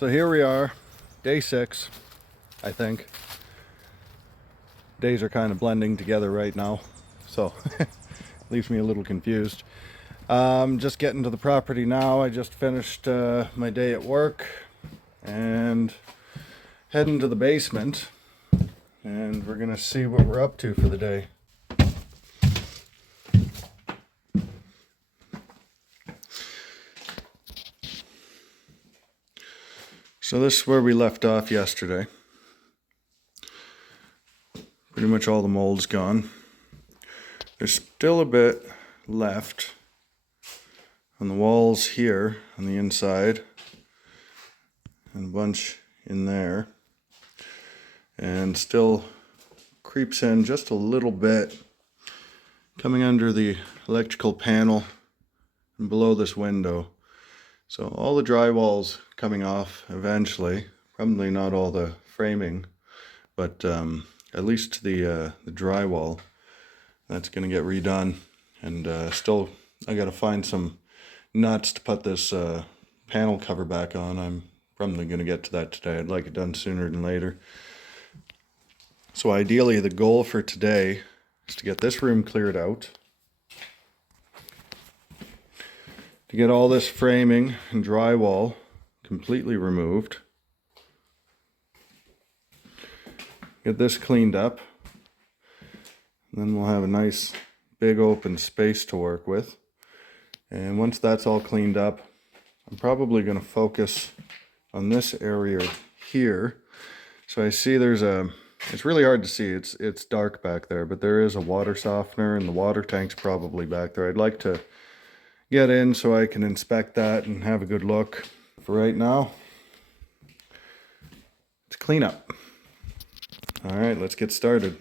So here we are, day 6, I think. Days are kind of blending together right now, so leaves me a little confused. Just getting to the property now. I just finished my day at work and heading to the basement, and we're gonna see what we're up to for the day. So this is where we left off yesterday. Pretty much all the mold's gone. There's still a bit left on the walls here on the inside, and a bunch in there, and still creeps in just a little bit coming under the electrical panel and below this window. So all the drywall's coming off eventually, probably not all the framing, but at least the drywall, that's going to get redone. And still, I got to find some nuts to put this panel cover back on. I'm probably going to get to that today. I'd like it done sooner than later. So ideally, the goal for today is to get this room cleared out, to get all this framing and drywall completely removed, get this cleaned up, and then we'll have a nice big open space to work with. And once that's all cleaned up, I'm probably going to focus on this area here. So I see there's it's really hard to see, it's dark back there, but there is a water softener and the water tank's probably back there. I'd like to get in so I can inspect that and have a good look. For right now, it's clean up. All right, let's get started.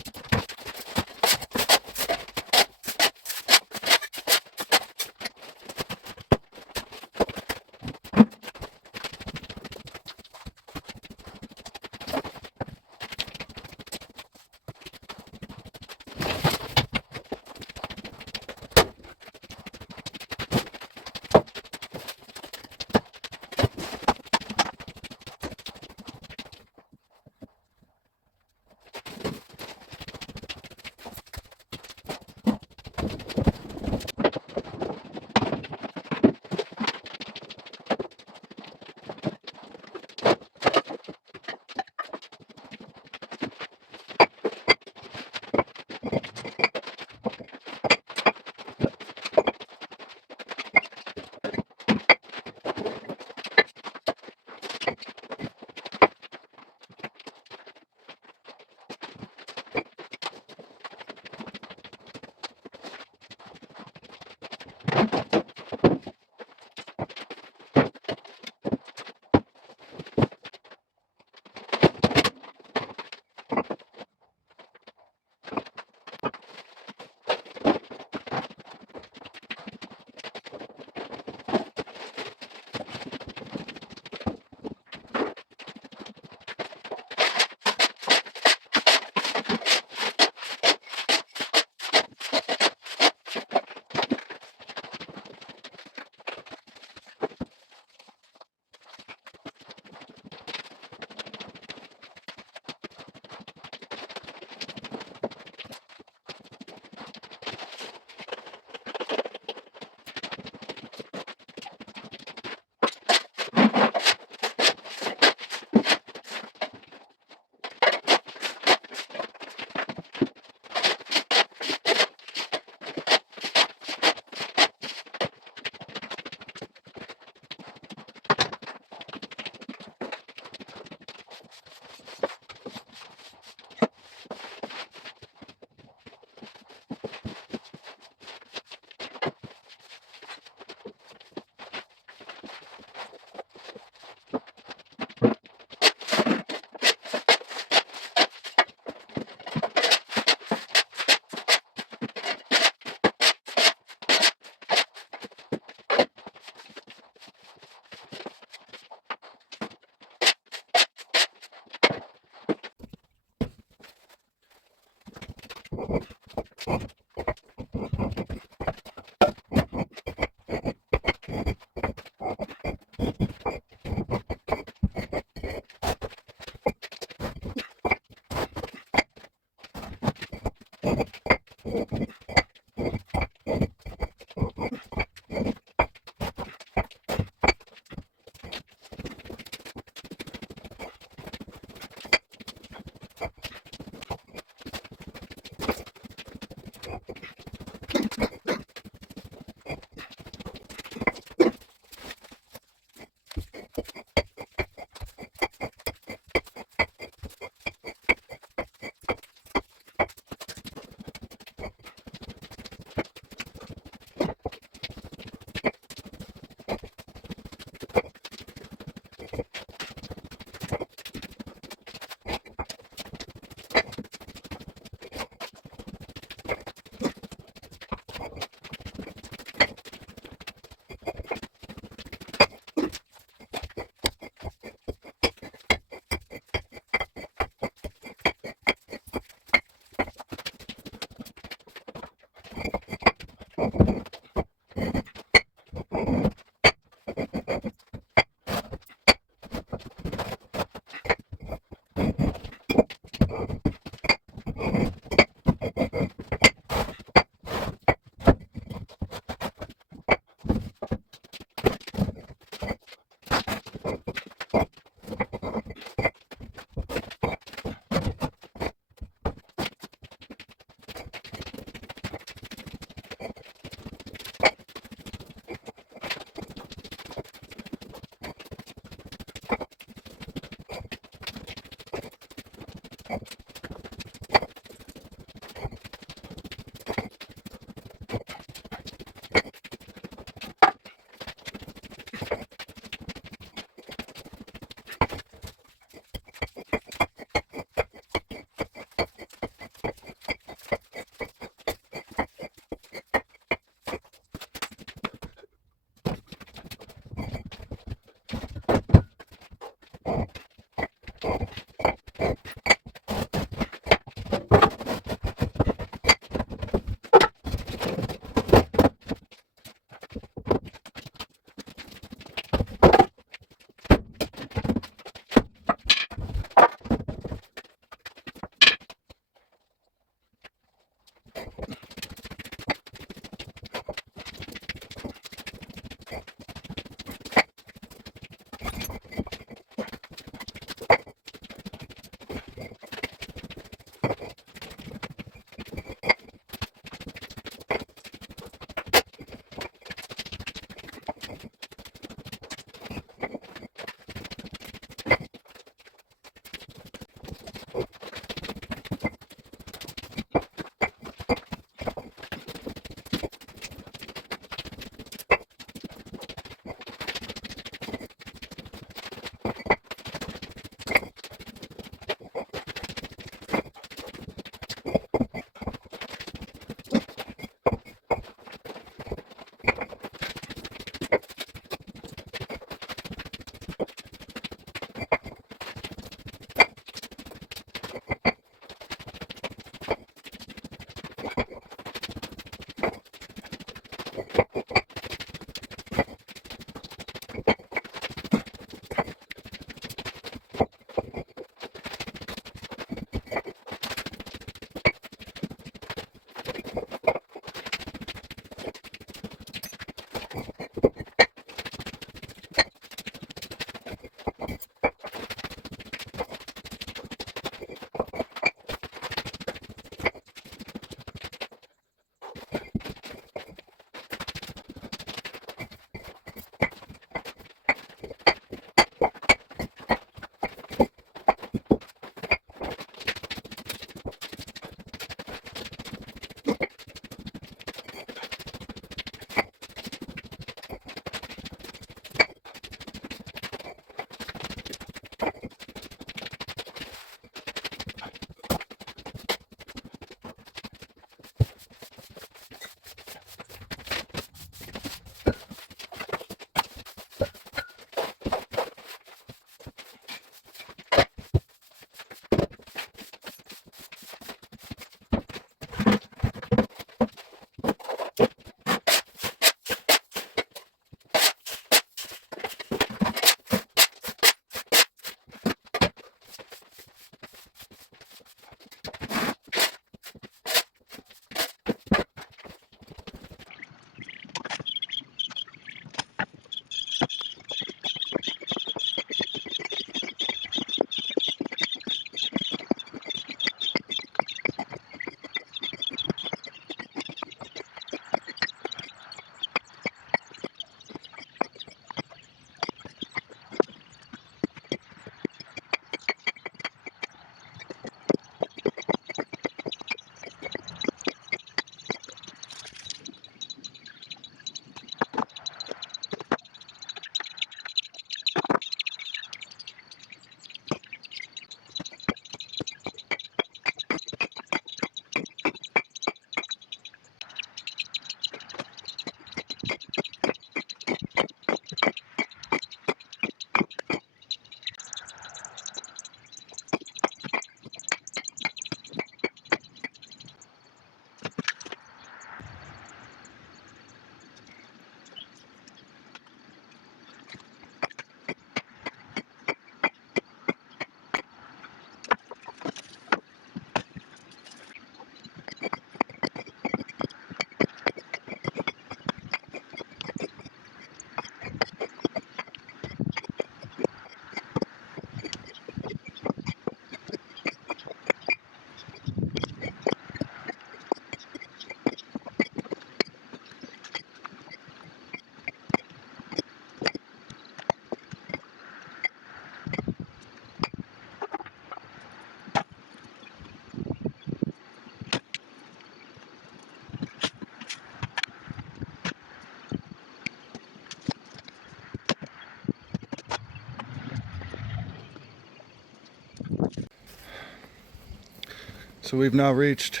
So we've now reached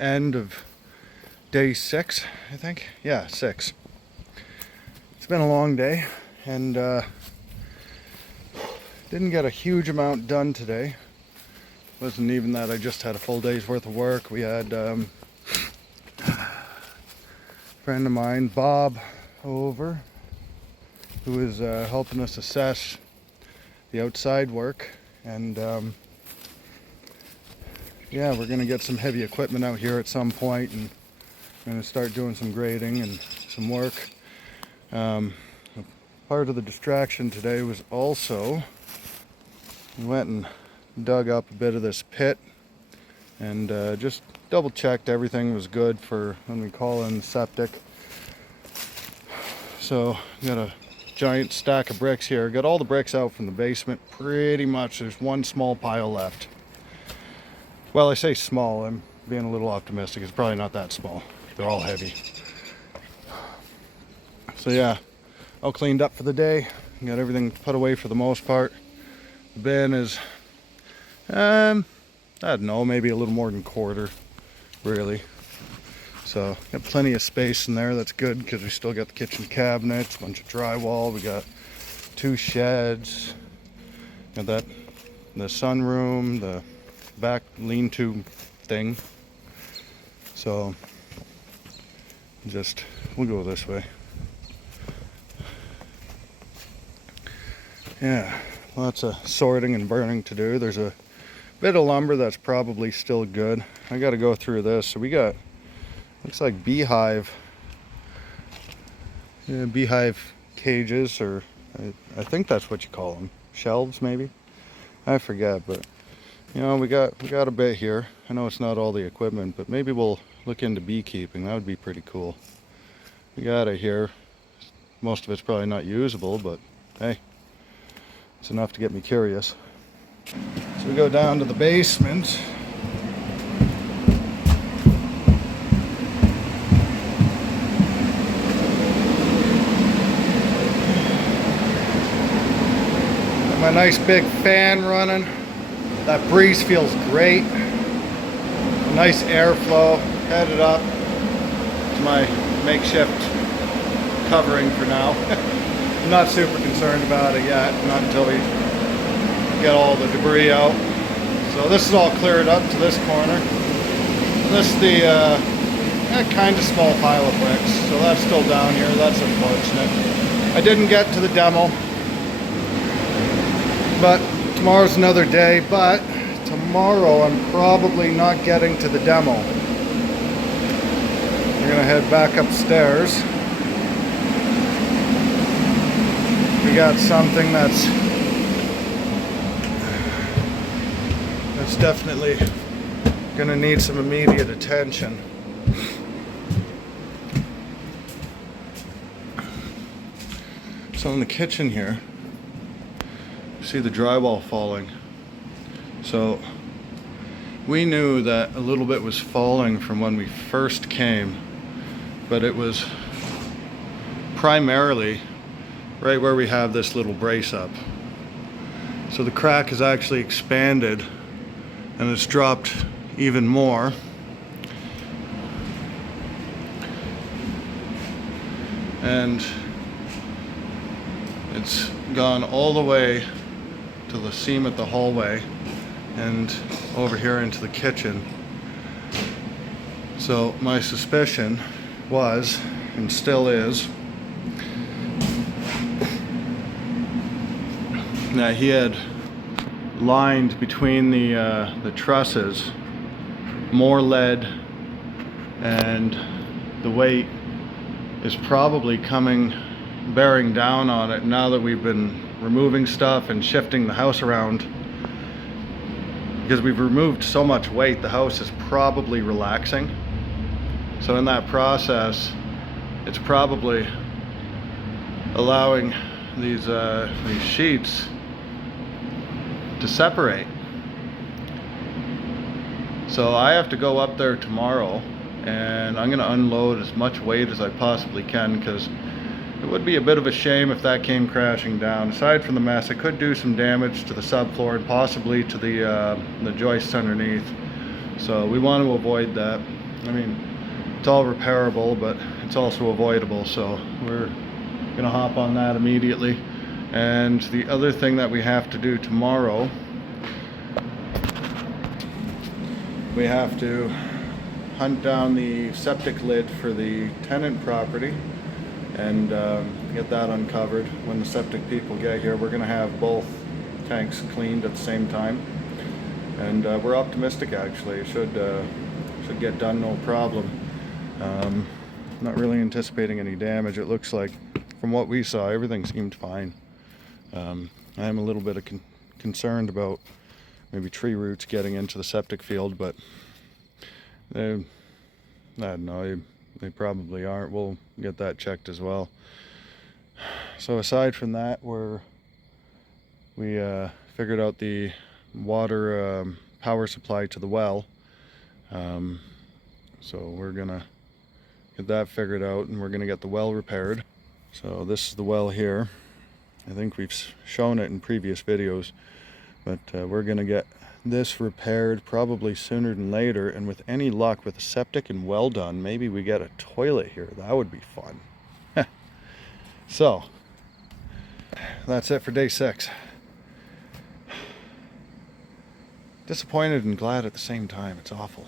end of day 6, I think. Yeah, 6. It's been a long day, and didn't get a huge amount done today. Wasn't even that I just had a full day's worth of work. We had a friend of mine, Bob, over, who is helping us assess the outside work, and yeah, we're gonna get some heavy equipment out here at some point, and I'm gonna start doing some grading and some work. Part of the distraction today was also we went and dug up a bit of this pit and just double checked everything was good for when we call in septic. So got a giant stack of bricks here. Got all the bricks out from the basement pretty much. There's one small pile left. Well, I say small, I'm being a little optimistic. It's probably not that small. They're all heavy. So yeah, all cleaned up for the day. Got everything put away for the most part. The bin is, I don't know, maybe a little more than quarter, really. So got plenty of space in there. That's good because we still got the kitchen cabinets, a bunch of drywall. We got 2 sheds. Got the sunroom, the back lean-to thing. So we'll go this way. Yeah, lots of sorting and burning to do. There's a bit of lumber that's probably still good. I got to go through this. So we got, looks like beehive cages, or I think that's what you call them. Shelves, maybe? I forget, but you know, we got a bit here. I know it's not all the equipment, but maybe we'll look into beekeeping. That would be pretty cool. We got it here. Most of it's probably not usable, but hey, it's enough to get me curious. So we go down to the basement. Got my nice big fan running. That breeze feels great. Nice airflow. Headed up to my makeshift covering for now. I'm not super concerned about it yet, not until we get all the debris out. So this is all cleared up to this corner. This is the kind of small pile of bricks, so that's still down here. That's unfortunate. I didn't get to the demo, but tomorrow's another day. But tomorrow I'm probably not getting to the demo. We're gonna head back upstairs. We got something that's definitely gonna need some immediate attention. So in the kitchen here, you see the drywall falling. So we knew that a little bit was falling from when we first came, but it was primarily right where we have this little brace up. So the crack has actually expanded and it's dropped even more. And it's gone all the way to the seam at the hallway and over here into the kitchen. So my suspicion was, and still is, that he had lined between the trusses more lead, and the weight is probably bearing down on it now that we've been removing stuff and shifting the house around. Because we've removed so much weight, the house is probably relaxing. So in that process, it's probably allowing these sheets to separate. So I have to go up there tomorrow, and I'm going to unload as much weight as I possibly can, because it would be a bit of a shame if that came crashing down. Aside from the mess, it could do some damage to the subfloor and possibly to the joists underneath. So we want to avoid that. I mean, it's all repairable, but it's also avoidable, so we're gonna hop on that immediately. And the other thing that we have to do tomorrow, we have to hunt down the septic lid for the tenant property and get that uncovered. When the septic people get here, we're gonna have both tanks cleaned at the same time, and we're optimistic actually. It should get done no problem. Not really anticipating any damage. It looks like, from what we saw, everything seemed fine. I am a little bit concerned about maybe tree roots getting into the septic field, but I don't know, they probably aren't. We'll get that checked as well. So aside from that, we figured out the water power supply to the well. So we're gonna get that figured out, and we're gonna get the well repaired. So this is the well here. I think we've shown it in previous videos, but we're gonna get this repaired probably sooner than later, and with any luck with the septic and well done, maybe we get a toilet here. That would be fun. So that's it for day 6. Disappointed and glad at the same time. It's awful.